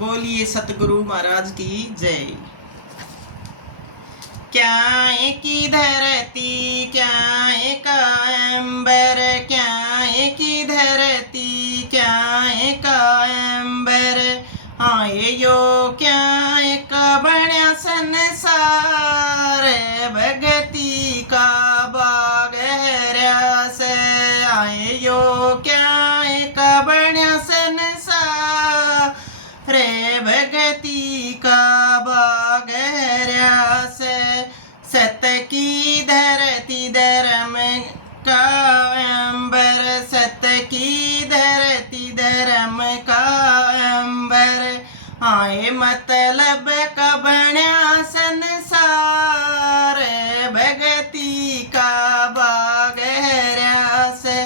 बोलिए सतगुरु महाराज की जय। क्या एक धरती, क्या एक अंबर, क्या एक धरती, क्या एक अंबर, आए यो क्या एक बण्या संसार, भगती का बाग है से, आए यो क्या एक बण्या संसार, रे भगती का बाग से, सत की धरती धर्म का अंबर, सत की धरती धर्म का अंबर, आए मतलब का बण्या संसार, भगती का बाग से,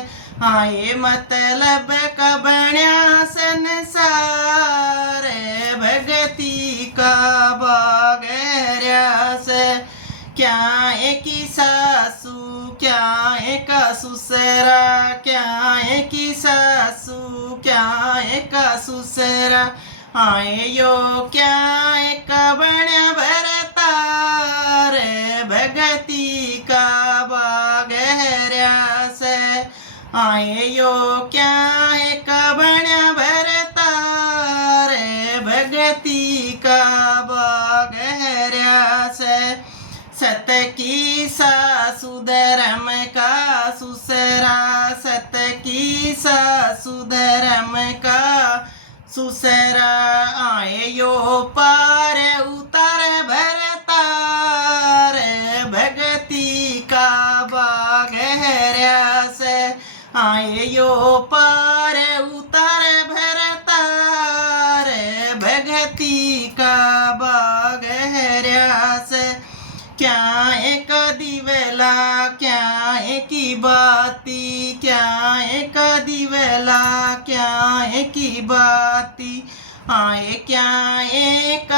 आए मतलब का बण्या संसार, भगती का बाग से, क्या एक सासू, क्या एक ससुरा, क्या एक सासू, क्या एक ससुरा, आए यो क्या एक बण्या भरतार, भगती का बाग से, आए यो क्या एक बण्या भरतार, भगती का बाग से, सत की सासु धर्म का सुसरा, सत की सासु धर्म का सुसरा, आए यो पार उतार भरतार, भगती का बाग से, आए यो पार उतार भरतार, भगती का बाग से, क्या एक दिवला, क्या एक बाती, क्या एक दिवला, क्या एक बाती, आए क्या एक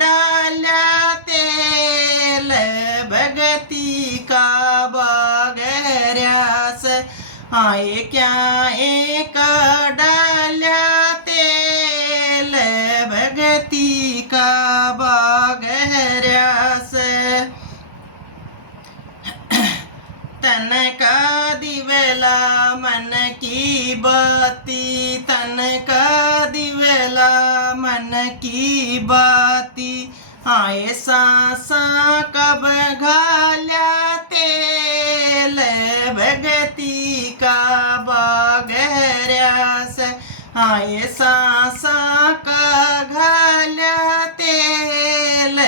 डाला तेल, भगती का बाग से, आए क्या एक डाला तेल, भगती का बाग से, तन का दिवला मन की बाती, तन का दिवला मन की बाती, आए सांसा कब घाल्या तेल, भगती का बाग से, आए सांसा का घाल्या तेल,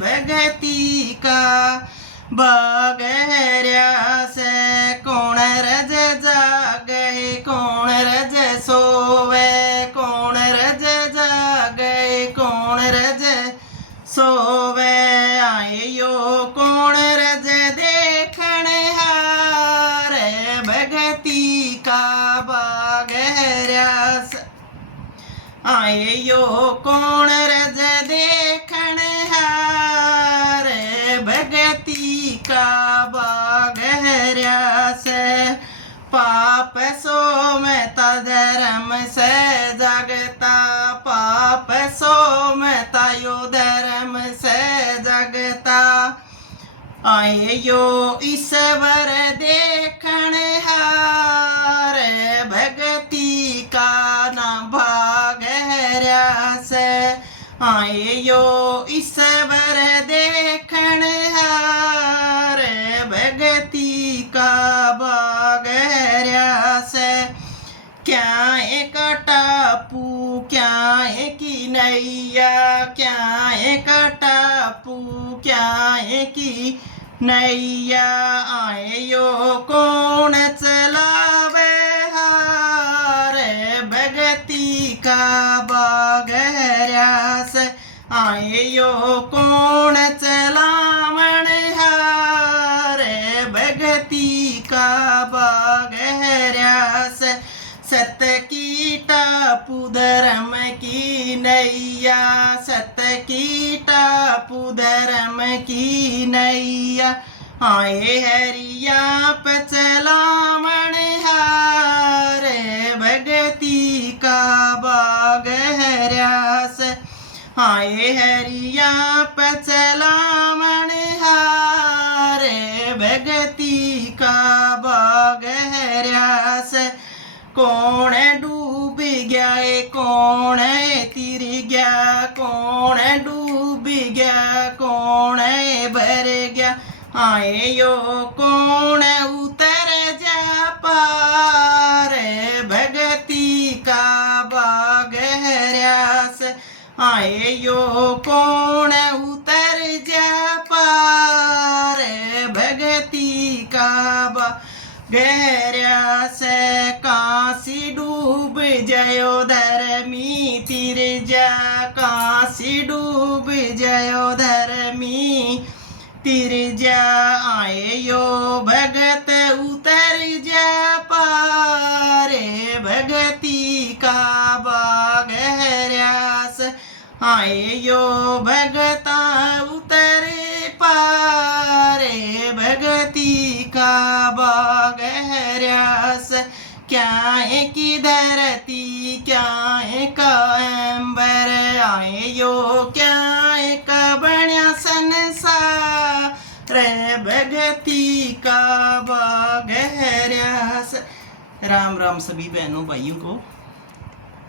भगती का बाग से, कौन रज जागे, कौन रज सोवे, कौन रज जागे, कौन रज सोवे, आए यो कौन रज देखण हार, भगती का बाग से, आए यो कौन रज देखण हार, भगती का बाग से, पाप सो मता धर्म से जगता, पाप सो मता यो धर्म से जगता, आए यो ईश्वर देखण हार, भगती का ना भाग से, आए यो ईश्वर देखण हार, भगती का बाग से, क्या एक टापू, क्या एक नैया, क्या एक टापू, क्या एक नैया, आए यो कौन चलावे हार, भगती का बाग से, आए यो कौन चलावण हार, भगती का बाग से, सत की टापू धर्म की नैया, सत की टापू धर्म की नैया, आए हरिया पे चलावण हार, भगती का बाग से, हाय हरिया पचलामण हारे भगती का बागहरास कौन डूब गया कौन तिर गया कौन डूब गया कौन भर गया हाय यो कौन उतर जा पार भगती का बागहरास हाय यो कौन उतर जा पार भगती का गहरास काशी डूब जयो धर्मी तिर जा काशी डूब जयो धर्मी तिर जा आए यो भगत उतर जा पारे भगती का बागहरास आए यो भगता उतर पारे भगती का बागहरास क्या की धरती क्या का अंबर आए यो क्या का बण्या संसार भगती का बागहरास। राम राम सभी बहनों भाइयों को।